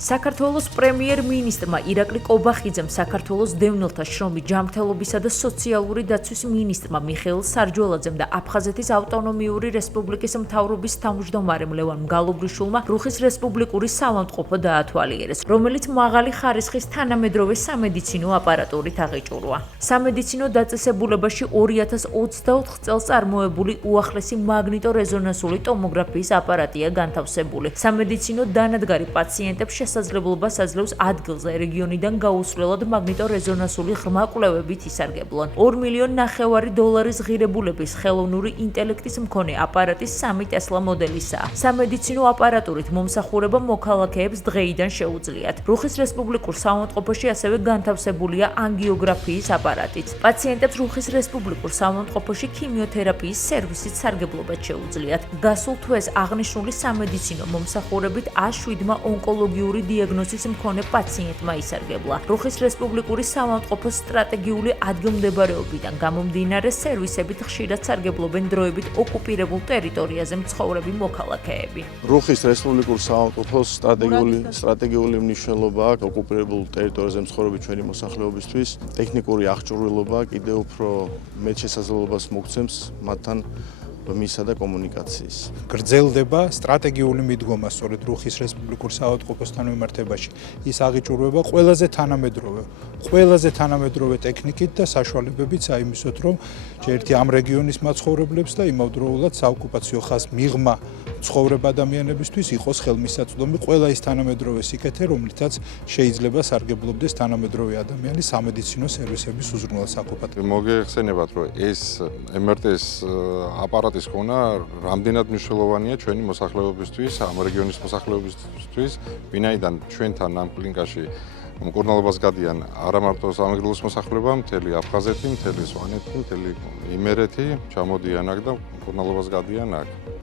საქართველოს პრემიერ-მინისტრმა ირაკლი კობახიძემ საქართველოს დევნილთა შრომის ჯანმრთელობისა და სოციალური დაცვის მინისტრმა მიხეილ სარჯველაძემ და აფხაზეთის ავტონომიური რესპუბლიკის მთავრობის თავმჯდომარემ ლევან მგალუბრიშვილმა რუხის რესპუბლიკური საავადმყოფო დაათვალიერეს, რომელიც მაღალი ხარისხის თანამედროვე სამედიცინო აპარატურით აღიჭურვა. სამედიცინო დაწესებულებაში 2024 წელს წარმოებული უახლესი მაგნიტორეზონანსული ტომოგრაფიის აპარატია განთავსებული. სამედიცინო დანადგარი პაციენტებს შესაძლებლობას აძლევს ადგილზე რეგიონიდან გაუსვლელად მაგნიტორეზონანსული ღრმა კვლევებით ისარგებლონ. 2,5 მილიონი დოლარის ღირებულების ხელოვნური ინტელექტის მქონე აპარატის 3 ტესლა მოდელისაა. სამედიცინო აპარატურით მომსახურება მოქალაქეებს დღეიდან შეუძლიათ. რუხის რესპუბლიკურ საავადმყოფოში ასევე განთავსებულია ანგიოგრაფიის აპარატიც. პაციენტებს რუხის რესპუბლიკურ საავადმყოფოში ქიმიოთერაპიის სერვისით სარგებლობად შეუძლიათ. გასულ თვეს აღნიშნული სამედიცინო მომსახურებით 107-მა ონკოლოგიური დიაგნოზის მქონე პაციენტმა ისარგებლა. რუხის რესპუბლიკური საავადმყოფოს სტრატეგიული ადგილმდებარეობიდან გამომდინარე სერვისებით ხშირად სარგებლობენ დროებით ოკუპირებულ ტერიტორიაზე მცხოვრები მოქალაქეები. რუხის რესპუბლიკურ საავადმყოფოს სტრატეგიული მნიშვნელობა აქვს ოკუპირებულ ტერიტორიაზე მცხოვრები ჩვენი მოსახლეობისთვის. ტექნიკური აღჭურვილობა კიდევ უფრო მეტ შესაძლებლობას მოგცემს მათთან მისა და კომუნიკაციის. გრძელდება სტრატეგიული მიდგომა სწორედ რუხის რესპუბლიკურ საავადმყოფოსთან მიმართებაში. ის აღიჭურვება ყველაზე თანამედროვე ტექნიკით და საშუალებებით საიმისოთ, რომ ერთი ამ რეგიონის მაცხოვრებლებს და იმავდროულად საოკუპაციო ხაზს მიღმა მცხოვრებ ადამიანებისთვის იყოს ხელმისაწვდომი ყველა ის თანამედროვე სიკეთე, რომლითაც შეიძლება სარგებლობდეს თანამედროვე ადამიანი სამედიცინო სერვისების უზრუნველსაყოფად. მოგეხსენებათ, რომ ეს MRT-ის აპარატის ხონა რამდენად მნიშვნელოვანია ჩვენი მოსახლეობისთვის, ამ რეგიონის მოსახლეობისთვის, ვინაიდან ჩვენთან ამ კლინიკაში მკურნალობას გადიან არა მარტო სამეგრელოს მოსახლეობა, მთელი აფხაზეთი, მთელი სვანეთი, მთელი იმერეთი ჩამოდიან აქ და მკურნალობას გადიან აქ.